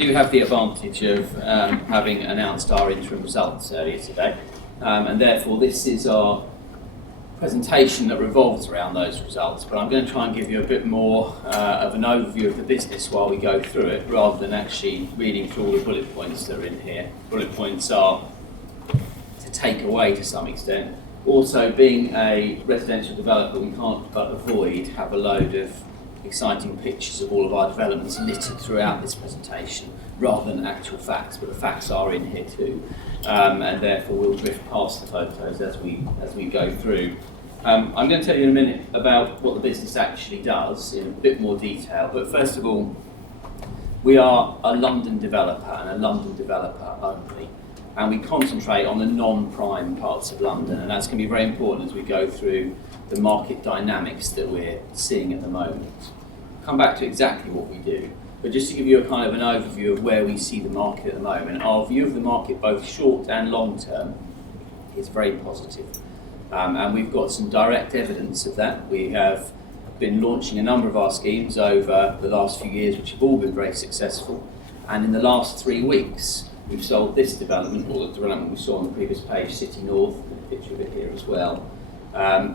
do have the advantage of having announced our interim results earlier today, and therefore this is our presentation that revolves around those results, but I'm going to try and give you a bit more of an overview of the business while we go through it, rather than actually reading through all the bullet points that are in here. Bullet points are to take away to some extent. Also, being a residential developer, we can't but avoid have a load of exciting pictures of all of our developments littered throughout this presentation, rather than actual facts, but the facts are in here too, and therefore we'll drift past the photos as we go through. I'm going to tell you in a minute about what the business actually does in a bit more detail, but first of all, we are a London developer and a London developer only, and we concentrate on the non-prime parts of London, and that's going to be very important as we go through the market dynamics that we're seeing at the moment. I'll come back to exactly what we do, but just to give you a kind of an overview of where we see the market at the moment, our view of the market, both short and long term, is very positive. And we've got some direct evidence of that. We have been launching a number of our schemes over the last few years, which have all been very successful. And in the last 3 weeks, we've sold this development, or the development we saw on the previous page, City North, a picture of it here as well,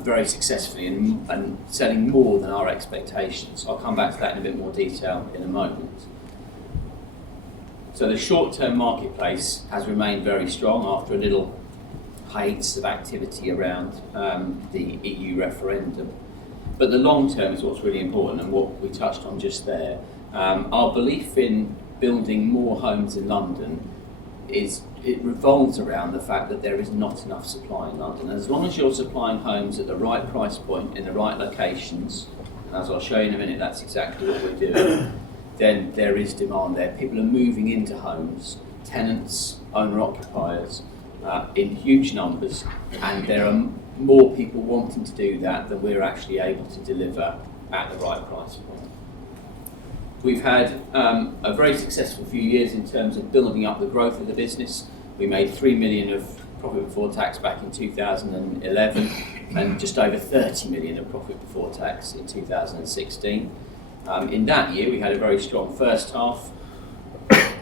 very successfully and selling more than our expectations. I'll come back to that in a bit more detail in a moment. So the short-term marketplace has remained very strong after a little hiatus of activity around the EU referendum. But the long term is what's really important, and what we touched on just there. Our belief in building more homes in London it revolves around the fact that there is not enough supply in London. As long as you're supplying homes at the right price point, in the right locations, and as I'll show you in a minute, that's exactly what we're doing, then there is demand there. People are moving into homes, tenants, owner-occupiers, in huge numbers, and there are more people wanting to do that than we're actually able to deliver at the right price point. We've had a very successful few years in terms of building up the growth of the business. We made 3 million of profit before tax back in 2011 and just over 30 million of profit before tax in 2016. In that year we had a very strong first half.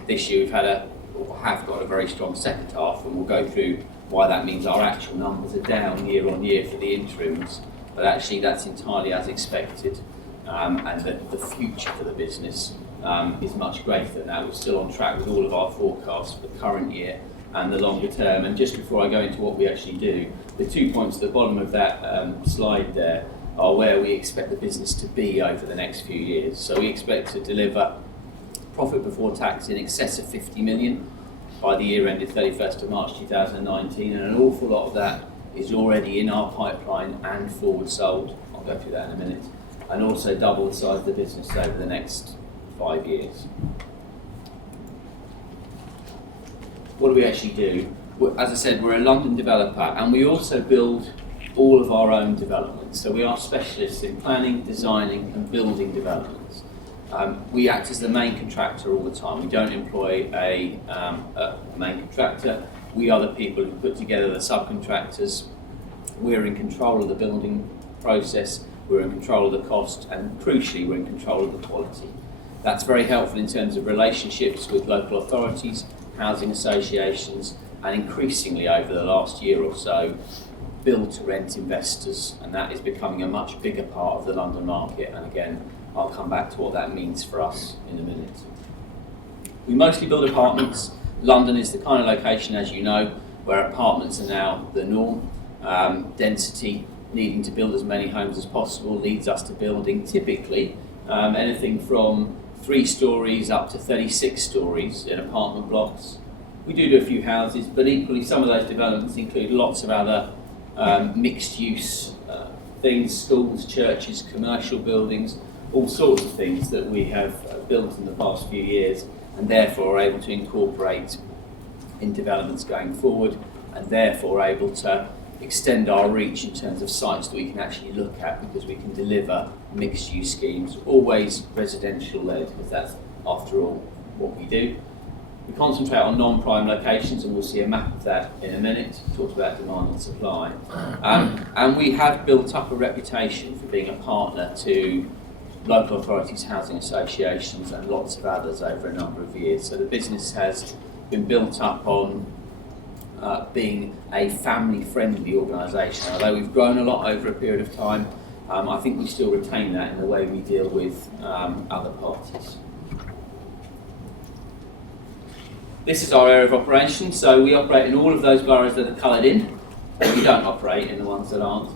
This year have got a very strong second half, and we'll go through why that means our actual numbers are down year on year for the interims, but actually that's entirely as expected. And the future for the business is much greater than that. We're still on track with all of our forecasts for the current year and the longer term. And just before I go into what we actually do, the 2 points at the bottom of that slide there are where we expect the business to be over the next few years. So we expect to deliver profit before tax in excess of 50 million by the year ended 31st of March 2019, and an awful lot of that is already in our pipeline and forward sold. I'll go through that in a minute. And also double the size of the business over the next 5 years. What do we actually do? As I said, we're a London developer, and we also build all of our own developments. So we are specialists in planning, designing and building developments. We act as the main contractor all the time. We don't employ a main contractor. We are the people who put together the subcontractors. We're in control of the building process. We're in control of the cost, and crucially, we're in control of the quality. That's very helpful in terms of relationships with local authorities, housing associations, and increasingly over the last year or so, build-to-rent investors, and that is becoming a much bigger part of the London market. And again, I'll come back to what that means for us in a minute. We mostly build apartments. London is the kind of location, as you know, where apartments are now the norm. Density, needing to build as many homes as possible, leads us to building typically anything from 3 stories up to 36 stories in apartment blocks. We do a few houses, but equally some of those developments include lots of other mixed use things, schools, churches, commercial buildings, all sorts of things that we have built in the past few years, and therefore are able to incorporate in developments going forward, and therefore able to extend our reach in terms of sites that we can actually look at, because we can deliver mixed-use schemes, always residential-led, because that's, after all, what we do. We concentrate on non-prime locations, and we'll see a map of that in a minute. Talk about demand and supply. And we have built up a reputation for being a partner to local authorities, housing associations and lots of others over a number of years. So the business has been built up on being a family-friendly organisation. Although we've grown a lot over a period of time, I think we still retain that in the way we deal with other parties. This is our area of operation, so we operate in all of those boroughs that are coloured in, but we don't operate in the ones that aren't.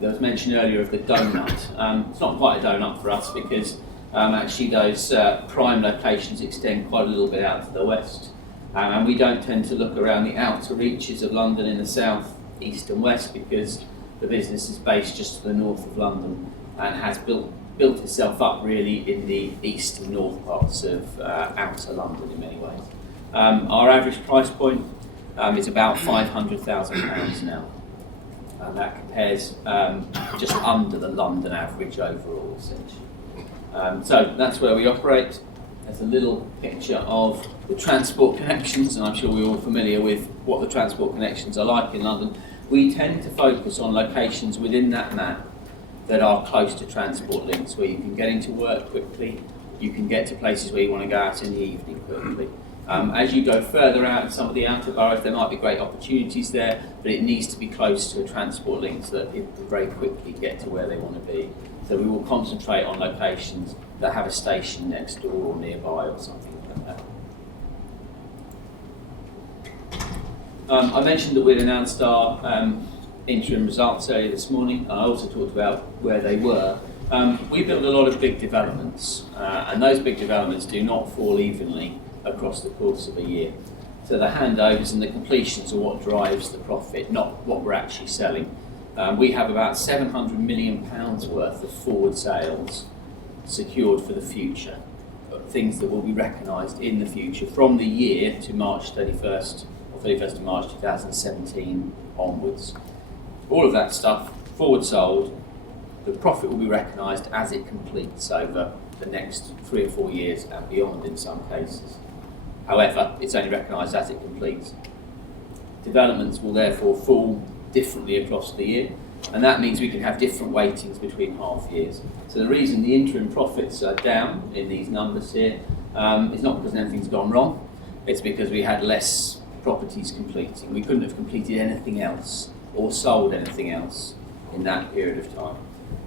There was mention earlier of the donut. It's not quite a donut for us because actually those prime locations extend quite a little bit out to the west. And we don't tend to look around the outer reaches of London in the south, east and west because the business is based just to the north of London and has built itself up really in the east and north parts of outer London in many ways. Our average price point is about £500,000 now. And that compares just under the London average overall, essentially. So that's where we operate. There's a little picture of the transport connections, and I'm sure we're all familiar with what the transport connections are like in London. We tend to focus on locations within that map that are close to transport links, where you can get into work quickly, you can get to places where you want to go out in the evening quickly. As you go further out in some of the outer boroughs, there might be great opportunities there, but it needs to be close to a transport link so that people can very quickly get to where they want to be. So we will concentrate on locations that have a station next door or nearby or something like that. I mentioned that we'd announced our interim results earlier this morning. I also talked about where they were. We built a lot of big developments, and those big developments do not fall evenly across the course of a year. So the handovers and the completions are what drives the profit, not what we're actually selling. We have about £700 million worth of forward sales secured for the future, things that will be recognised in the future from the year to March 31st or 31st of March 2017 onwards. All of that stuff forward sold, the profit will be recognised as it completes over the next 3 or 4 years and beyond in some cases. However, it's only recognised as it completes. Developments will therefore fall differently across the year, and that means we can have different weightings between half years. So the reason the interim profits are down in these numbers here is not because anything's gone wrong, it's because we had less properties completing. We couldn't have completed anything else or sold anything else in that period of time.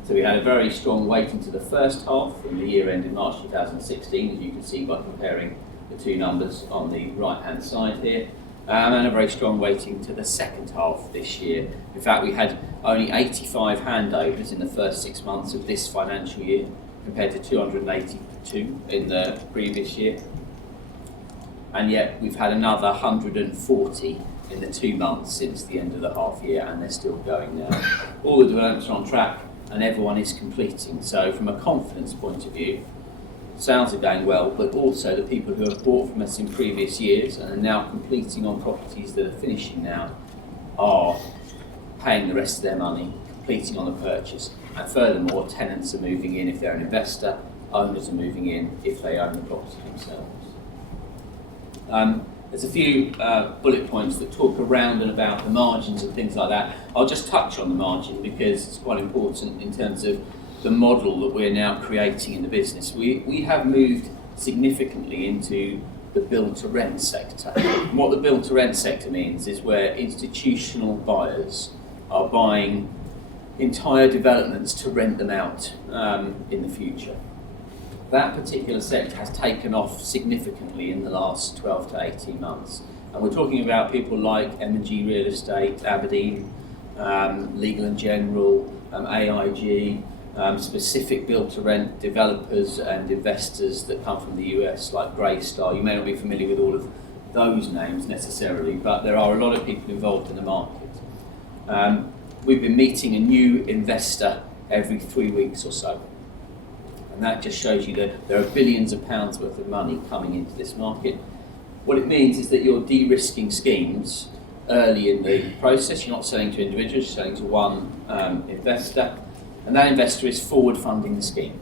So we had a very strong weighting to the first half in the year ended March 2016, as you can see by comparing the two numbers on the right hand side here. And a very strong weighting to the second half this year. In fact, we had only 85 handovers in the first 6 months of this financial year, compared to 282 in the previous year. And yet we've had another 140 in the 2 months since the end of the half year, and they're still going now. All the developments are on track, and everyone is completing. So from a confidence point of view, sales are going well, but also the people who have bought from us in previous years and are now completing on properties that are finishing now are paying the rest of their money, completing on the purchase. And furthermore, tenants are moving in if they're an investor, owners are moving in if they own the property themselves. There's a few bullet points that talk around and about the margins and things like that. I'll just touch on the margin because it's quite important in terms of the model that we're now creating in the business. We have moved significantly into the build-to-rent sector. And what the build-to-rent sector means is where institutional buyers are buying entire developments to rent them out in the future. That particular sector has taken off significantly in the last 12 to 18 months. And we're talking about people like M&G Real Estate, Aberdeen, Legal and General, AIG, specific build-to-rent developers and investors that come from the US, like Greystar. You may not be familiar with all of those names necessarily, but there are a lot of people involved in the market. We've been meeting a new investor every 3 weeks or so. And that just shows you that there are billions of pounds worth of money coming into this market. What it means is that you're de-risking schemes early in the process. You're not selling to individuals, you're selling to one investor. And that investor is forward funding the scheme.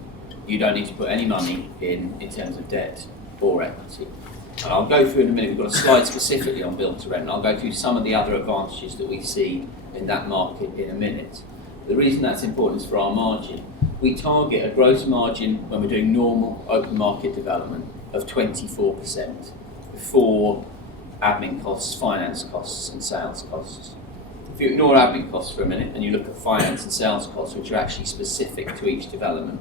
You don't need to put any money in terms of debt or equity. And I'll go through in a minute, we've got a slide specifically on build to rent, and I'll go through some of the other advantages that we see in that market in a minute. The reason that's important is for our margin. we target a gross margin when we're doing normal open market development of 24% before admin costs, finance costs and sales costs. If you ignore admin costs for a minute and you look at finance and sales costs, which are actually specific to each development,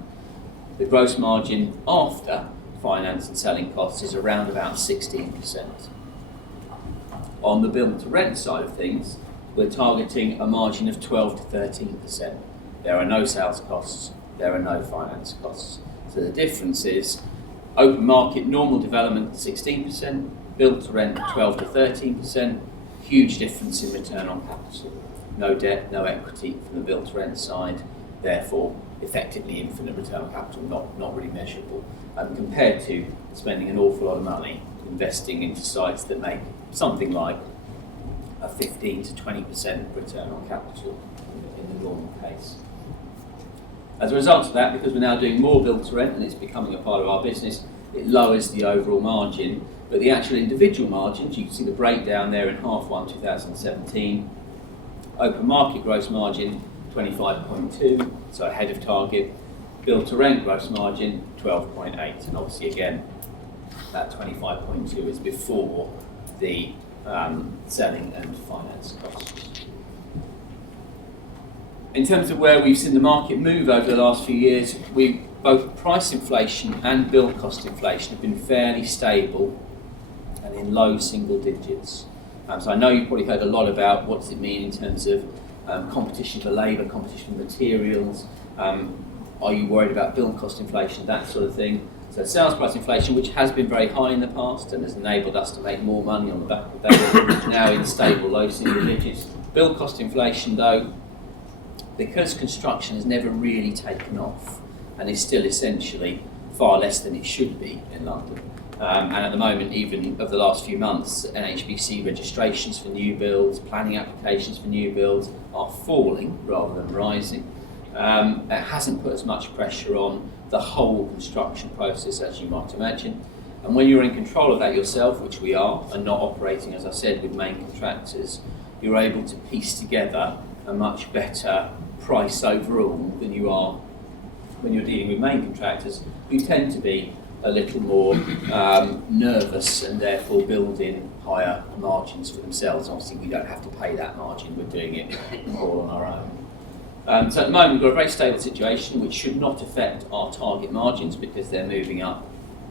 the gross margin after finance and selling costs is around about 16%. On the build to rent side of things, we're targeting a margin of 12 to 13%. There are no sales costs, there are no finance costs. So the difference is open market normal development 16%, build to rent 12 to 13%, huge difference in return on capital. No debt, no equity from the build to rent side, therefore effectively infinite return on capital, not really measurable, compared to spending an awful lot of money investing into sites that make something like a 15 to 20% return on capital in the normal case. As a result of that, because we're now doing more build to rent and it's becoming a part of our business, it lowers the overall margin, but the actual individual margins, you can see the breakdown there in half one 2017. Open market gross margin 25.2, so ahead of target. Build to rent gross margin 12.8, and obviously again that 25.2 is before the selling and finance costs. In terms of where we've seen the market move over the last few years, both price inflation and build cost inflation have been fairly stable and in low single digits. So I know you've probably heard a lot about what does it mean in terms of competition for labour, competition for materials, are you worried about build cost inflation, that sort of thing. So sales price inflation, which has been very high in the past and has enabled us to make more money on the back of that, is now in stable low single digits. Build cost inflation though, because construction has never really taken off and is still essentially far less than it should be in London. And at the moment, even over the last few months, NHBC registrations for new builds, planning applications for new builds are falling rather than rising. It hasn't put as much pressure on the whole construction process as you might imagine. And when you're in control of that yourself, which we are, and not operating, as I said, with main contractors, you're able to piece together a much better price overall than you are when you're dealing with main contractors, who tend to be a little more nervous and therefore build in higher margins for themselves. Obviously we don't have to pay that margin, we're doing it all on our own. So at the moment we've got a very stable situation which should not affect our target margins because they're moving up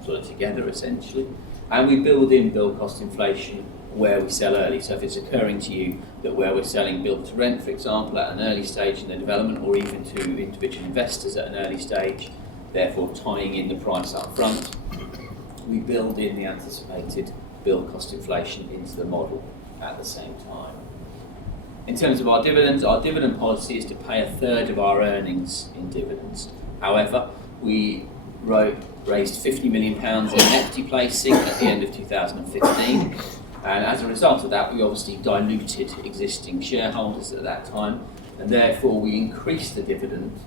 sort of together essentially. And we build in build cost inflation where we sell early. So if it's occurring to you that where we're selling build to rent, for example, at an early stage in the development, or even to individual investors at an early stage, therefore tying in the price up front, we build in the anticipated build cost inflation into the model at the same time. In terms of our dividends, our dividend policy is to pay a third of our earnings in dividends. However, we raised £50 million in equity placing at the end of 2015. And as a result of that, we obviously diluted existing shareholders at that time, and therefore we increased the dividend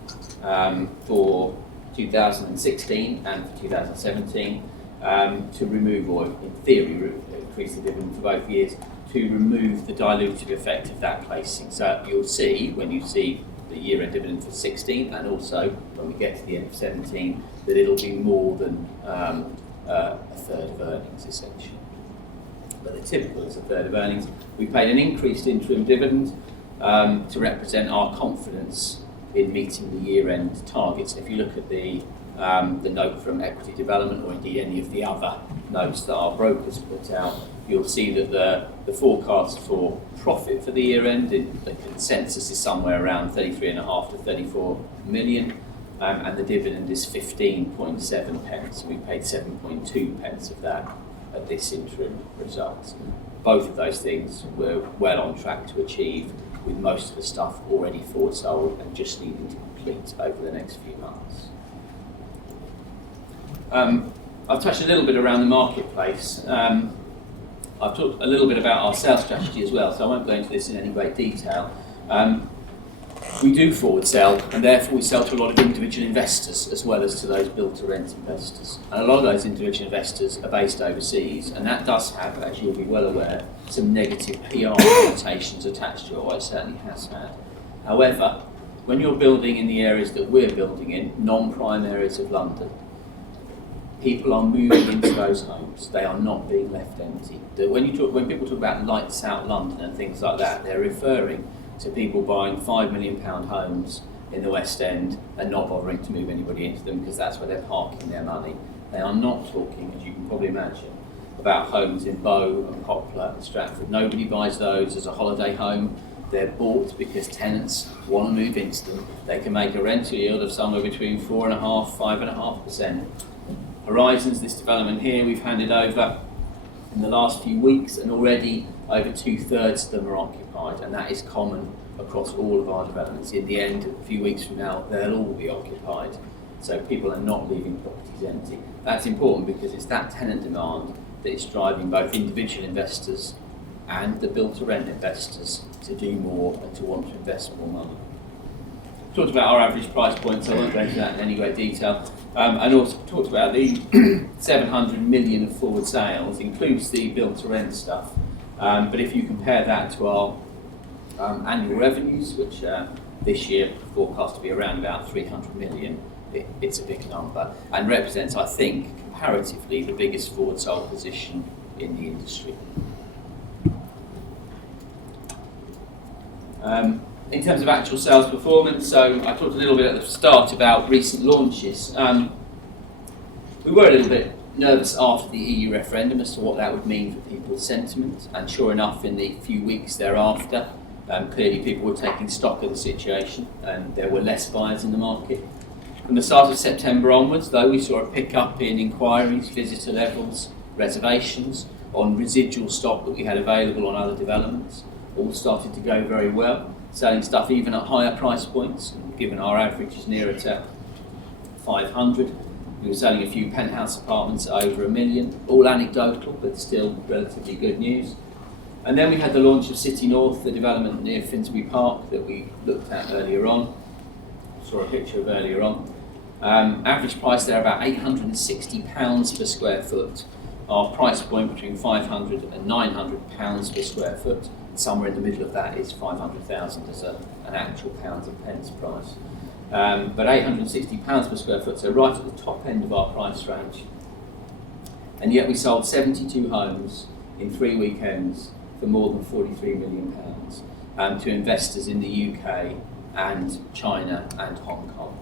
for 2016 and for 2017 to remove, or in theory, increase the dividend for both years to remove the dilutive effect of that placing. So you'll see, when you see the year-end dividend for 16 and also when we get to the end of 17, that it'll be more than a third of earnings essentially. But the typical is a third of earnings. We paid an increased interim dividend to represent our confidence in meeting the year-end targets. If you look at the note from Equity Development, or indeed any of the other notes that our brokers put out, you'll see that the forecast for profit for the year-end, the consensus is somewhere around 33.5 to 34 million, and the dividend is 15.7 pence. We paid 7.2 pence of that at this interim results. Both of those things we're well on track to achieve, with most of the stuff already forward sold and just needing to complete over the next few months. I've touched a little bit around the marketplace. I've talked a little bit about our sales strategy as well, so I won't go into this in any great detail. We do forward sell, and therefore we sell to a lot of individual investors as well as to those build-to-rent investors. And a lot of those individual investors are based overseas, and that does have, as you'll be well aware, some negative PR connotations attached to it, or it certainly has had. However, when you're building in the areas that we're building in, non-prime areas of London, people are moving into those homes. They are not being left empty. When people talk about lights out London and things like that, they're referring to people buying £5 million homes in the West End and not bothering to move anybody into them because that's where they're parking their money. They are not talking, as you can probably imagine, about homes in Bow and Poplar and Stratford. Nobody buys those as a holiday home. They're bought because tenants want to move into them. They can make a rental yield of somewhere between 4.5%, 5.5%. Horizons, this development here, we've handed over in the last few weeks, and already over 2/3 of them are occupied, and that is common across all of our developments. In the end, a few weeks from now, they'll all be occupied, so people are not leaving properties empty. That's important because it's that tenant demand that is driving both individual investors and the build-to-rent investors to do more and to want to invest more money. Talked about our average price point, so I won't go into that in any great detail. And also talked about the 700 million of forward sales, includes the build-to-rent stuff. But if you compare that to our annual revenues, which this year forecast to be around about 300 million, it's a big number and represents, I think, comparatively the biggest forward sold position in the industry. In terms of actual sales performance, so I talked a little bit at the start about recent launches. We were a little bit nervous after the EU referendum as to what that would mean for people's sentiment, and sure enough, in the few weeks thereafter, clearly people were taking stock of the situation and there were less buyers in the market. From the start of September onwards, though, we saw a pick-up in inquiries, visitor levels, reservations on residual stock that we had available on other developments. All started to go very well, selling stuff even at higher price points. And given our average is nearer to 500, we were selling a few penthouse apartments at over £1 million, all anecdotal, but still relatively good news. And then we had the launch of City North, the development near Finsbury Park that we looked at earlier on, saw a picture of earlier on. Average price there about £860 per square foot. Our price point between £500 and £900 per square foot. Somewhere in the middle of that is 500,000 as an actual pounds and pence price. But £860 per square foot, so right at the top end of our price range. And yet we sold 72 homes in 3 weekends for more than £43 million to investors in the UK and China and Hong Kong.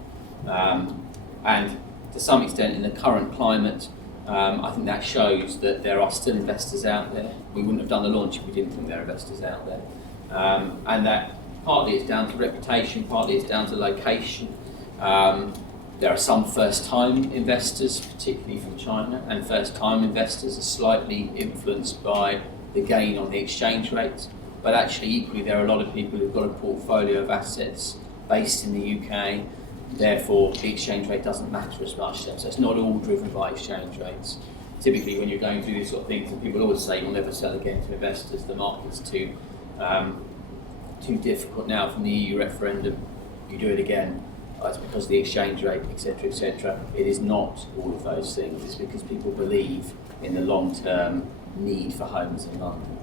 And to some extent in the current climate, I think that shows that there are still investors out there. We wouldn't have done the launch if we didn't think there are investors out there. And that partly it's down to reputation, partly it's down to location. There are some first-time investors, particularly from China, and first-time investors are slightly influenced by the gain on the exchange rate. But actually, equally, there are a lot of people who've got a portfolio of assets based in the UK. Therefore, the exchange rate doesn't matter as much. So it's not all driven by exchange rates. Typically, when you're going through these sort of things, and people always say you'll never sell again to investors, the market's too difficult now from the EU referendum. You do it again, it's because of the exchange rate, etc., etc. It is not all of those things. It's because people believe in the long-term need for homes in London.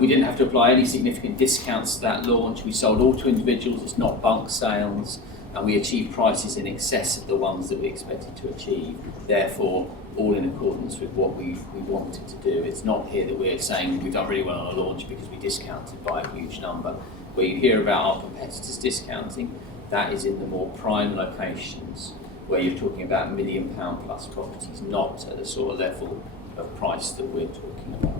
We didn't have to apply any significant discounts to that launch. We sold all to individuals, it's not bulk sales, and we achieved prices in excess of the ones that we expected to achieve. Therefore, all in accordance with what we wanted to do. It's not here that we're saying we've done really well on a launch because we discounted by a huge number. Where you hear about our competitors discounting, that is in the more prime locations where you're talking about £1 million plus properties, not at the sort of level of price that we're talking about.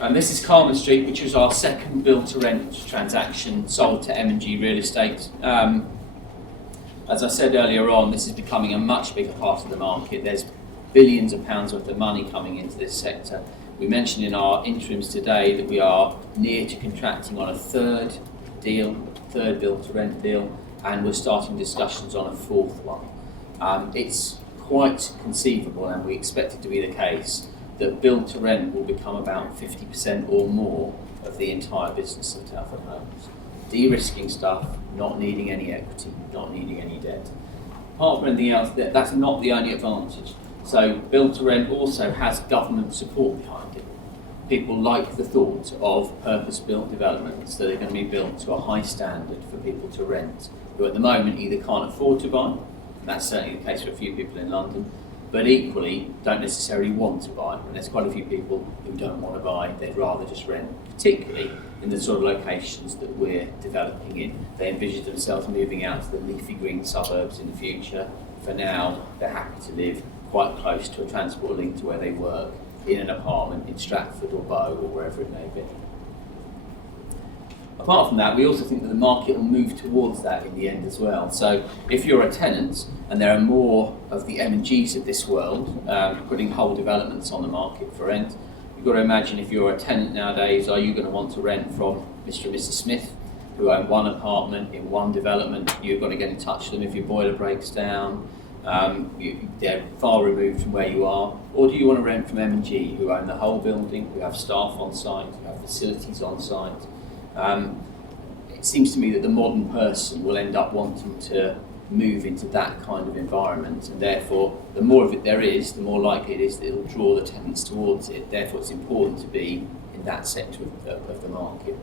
And this is Carmen Street, which was our second build-to-rent transaction sold to M&G Real Estate. As I said earlier on, this is becoming a much bigger part of the market. There's billions of pounds worth of money coming into this sector. We mentioned in our interims today that we are near to contracting on a third build-to-rent deal, and we're starting discussions on a fourth one. It's quite conceivable, and we expect it to be the case, that build-to-rent will become about 50% or more of the entire business of Telford Homes. De-risking stuff, not needing any equity, not needing any debt. Apart from anything else, that's not the only advantage. So build-to-rent also has government support behind it. people like the thought of purpose-built developments that are going to be built to a high standard for people to rent, who at the moment either can't afford to buy, and that's certainly the case for a few people in London, but equally don't necessarily want to buy. And there's quite a few people who don't want to buy, they'd rather just rent, particularly in the sort of locations that we're developing in. They envisage themselves moving out to the leafy green suburbs in the future. For now, they're happy to live quite close to a transport link to where they work, in an apartment in Stratford or Bow or wherever it may be. Apart from that, we also think that the market will move towards that in the end as well. So if you're a tenant and there are more of the M&Gs of this world putting whole developments on the market for rent, you've got to imagine if you're a tenant nowadays, are you going to want to rent from Mr. and Mrs. Smith, who own one apartment in one development? You've got to get in touch with them if your boiler breaks down. They're far removed from where you are. Or do you want to rent from M&G, who own the whole building, who have staff on site, who have facilities on site? It seems to me that the modern person will end up wanting to move into that kind of environment, and therefore the more of it there is, the more likely it is that it will draw the tenants towards it. Therefore it's important to be in that sector of the market.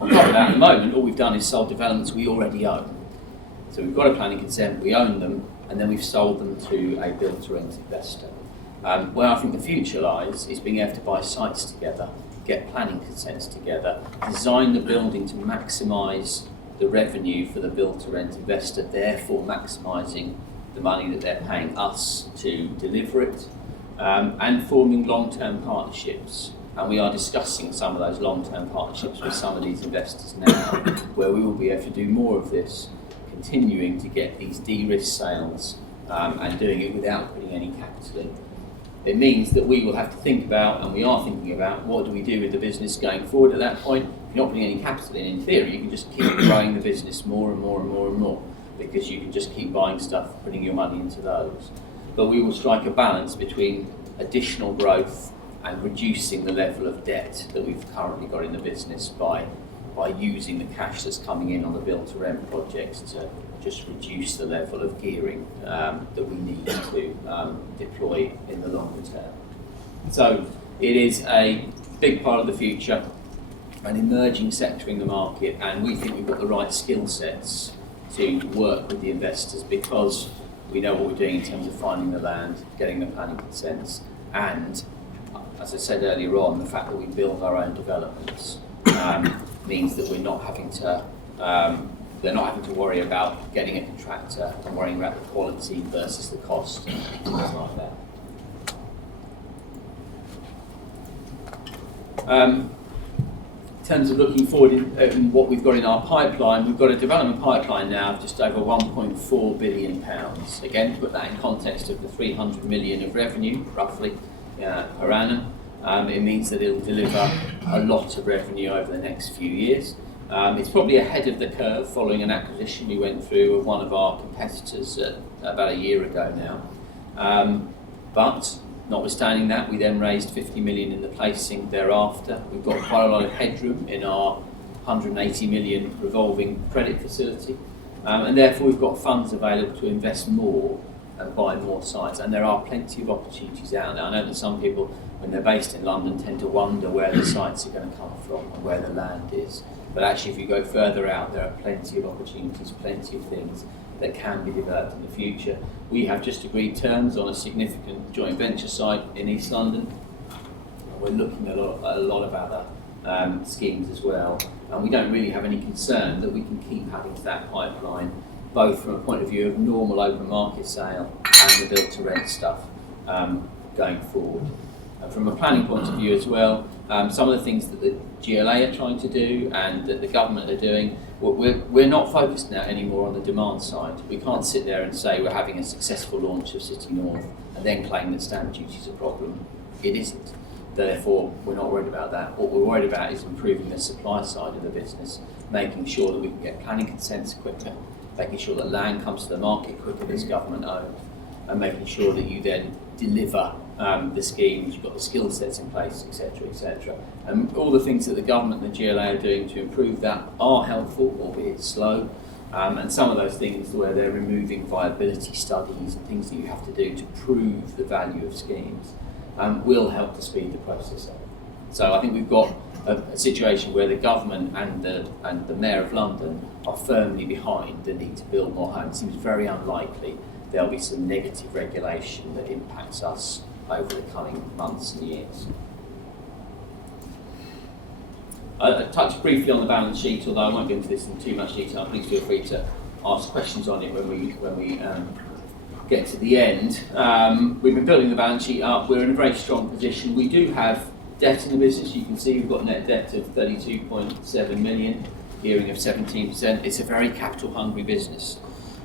On top of that, at the moment, all we've done is sold developments we already own. So we've got a planning consent, we own them, and then we've sold them to a build-to-rent investor. Where I think the future lies is being able to buy sites together, get planning consents together, design the building to maximise the revenue for the build-to-rent investor, therefore maximising the money that they're paying us to deliver it, and forming long-term partnerships. And we are discussing some of those long-term partnerships with some of these investors now, where we will be able to do more of this, continuing to get these de-risk sales and doing it without putting any capital in. It means that we will have to think about, and we are thinking about, what do we do with the business going forward at that point. If you're not putting any capital in theory, you can just keep growing the business more and more and more and more, because you can just keep buying stuff, putting your money into those. But we will strike a balance between additional growth and reducing the level of debt that we've currently got in the business by using the cash that's coming in on the build-to-rent projects to just reduce the level of gearing that we need to deploy in the longer term. So it is a big part of the future, an emerging sector in the market, and we think we've got the right skill sets to work with the investors, because we know what we're doing in terms of finding the land, getting the planning consents, and, as I said earlier on, the fact that we build our own developments means that we're not having to they're not having to worry about getting a contractor and worrying about the quality versus the cost and things like that. In terms of looking forward in what we've got in our pipeline, we've got a development pipeline now of just over £1.4 billion. Again, to put that in context of the 300 million of revenue, roughly, per annum, it means that it'll deliver a lot of revenue over the next few years. It's probably ahead of the curve following an acquisition we went through of one of our competitors about a year ago now. But notwithstanding that, we then raised 50 million in the placing thereafter. We've got quite a lot of headroom in our 180 million revolving credit facility, and therefore we've got funds available to invest more and buy more sites, and there are plenty of opportunities out there. I know that some people, when they're based in London, tend to wonder where the sites are going to come from and where the land is. But actually, if you go further out, there are plenty of opportunities, plenty of things that can be developed in the future. We have just agreed terms on a significant joint venture site in East London. We're looking at a lot of other schemes as well, and we don't really have any concern that we can keep adding to that pipeline, both from a point of view of normal open market sale and the build-to-rent stuff going forward. From a planning point of view as well, some of the things that the GLA are trying to do and that the government are doing, we're not focused now anymore on the demand side. We can't sit there and say we're having a successful launch of City North and then claim that stamp duty is a problem. It isn't. Therefore, we're not worried about that. What we're worried about is improving the supply side of the business, making sure that we can get planning consents quicker, making sure that land comes to the market quicker that's government owned, and making sure that you then deliver the schemes, you've got the skill sets in place, etc., etc. And all the things that the government and the GLA are doing to improve that are helpful, albeit slow. And some of those things where they're removing viability studies and things that you have to do to prove the value of schemes will help to speed the process up. So I think we've got a situation where the government and the Mayor of London are firmly behind the need to build more homes. It seems very unlikely there'll be some negative regulation that impacts us over the coming months and years. I touched briefly on the balance sheet, although I won't go into this in too much detail. Please feel free to ask questions on it when we get to the end. We've been building the balance sheet up. We're in a very strong position. We do have debt in the business. You can see we've got net debt of 32.7 million, gearing of 17%. It's a very capital hungry business.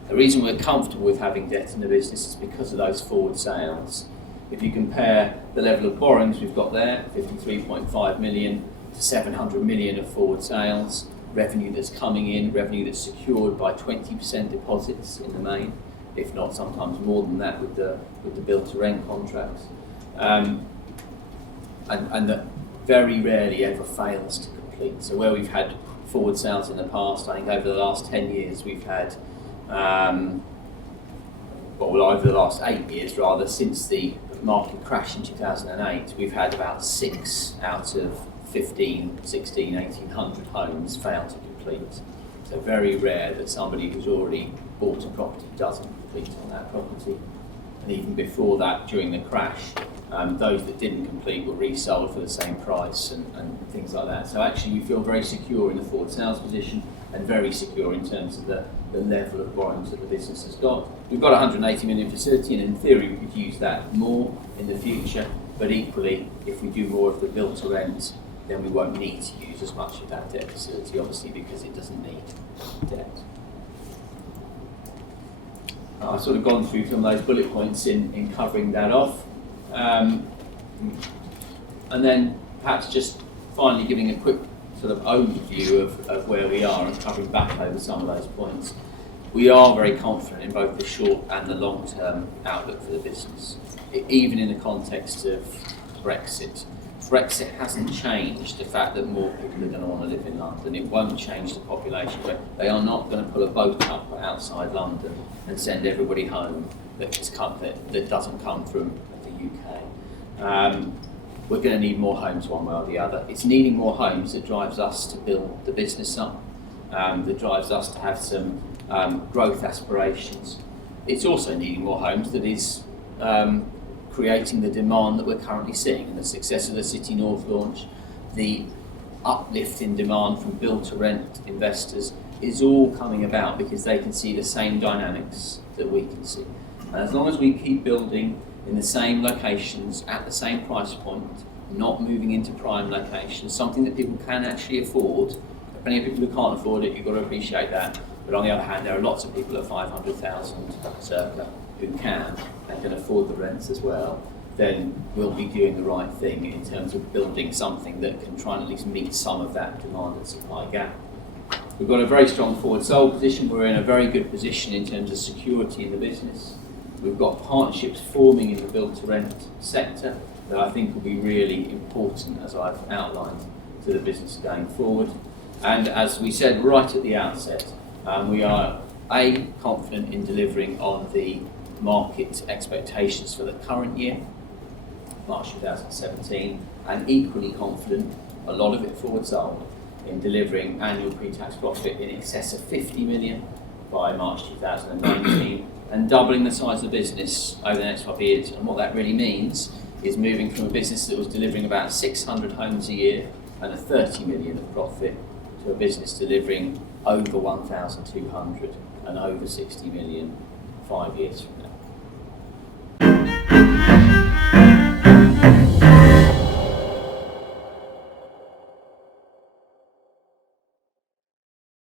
The reason we're comfortable with having debt in the business is because of those forward sales. If you compare the level of borrowings we've got there, 53.5 million to 700 million of forward sales, revenue that's coming in, revenue that's secured by 20% deposits in the main, if not sometimes more than that with the build to rent contracts, and that very rarely ever fails to complete. So where we've had forward sales in the past, I think over the last 10 years we've had, over the last 8 years rather, since the market crash in 2008, we've had about 6 out of 15, 16, 1800 homes fail to complete. So very rare that somebody who's already bought a property doesn't complete on that property. And even before that, during the crash, those that didn't complete were resold for the same price and things like that. So actually we feel very secure in the forward sales position and very secure in terms of the level of borrowings that the business has got. We've got a 180 million facility, and in theory we could use that more in the future, but equally if we do more of the build to rent, then we won't need to use as much of that debt facility, obviously, because it doesn't need debt. I've sort of gone through some of those bullet points in covering that off. And then perhaps just finally giving a quick sort of overview of where we are and covering back over some of those points. We are very confident in both the short and the long-term outlook for the business, even in the context of Brexit. Brexit hasn't changed the fact that more people are going to want to live in London. It won't change the population. They are not going to pull a boat up outside London and send everybody home that doesn't come from the UK. We're going to need more homes one way or the other. It's needing more homes that drives us to build the business up, that drives us to have some growth aspirations. It's also needing more homes that is creating the demand that we're currently seeing, and the success of the City North launch, the uplift in demand from build to rent investors is all coming about because they can see the same dynamics that we can see. And as long as we keep building in the same locations at the same price point, not moving into prime locations, something that people can actually afford. There are plenty of people who can't afford it, you've got to appreciate that. But on the other hand, there are lots of people at 500,000 circa who can and can afford the rents as well. Then we'll be doing the right thing in terms of building something that can try and at least meet some of that demand and supply gap. We've got a very strong forward sold position. We're in a very good position in terms of security in the business. We've got partnerships forming in the build to rent sector that I think will be really important, as I've outlined, to the business going forward. And as we said right at the outset, we are confident in delivering on the market expectations for the current year, March 2017, and equally confident, a lot of it forward sold, in delivering annual pre-tax profit in excess of 50 million by March 2019, and doubling the size of the business over the next 5 years. And what that really means is moving from a business that was delivering about 600 homes a year and a 30 million of profit to a business delivering over 1,200 and over 60 million 5 years from now.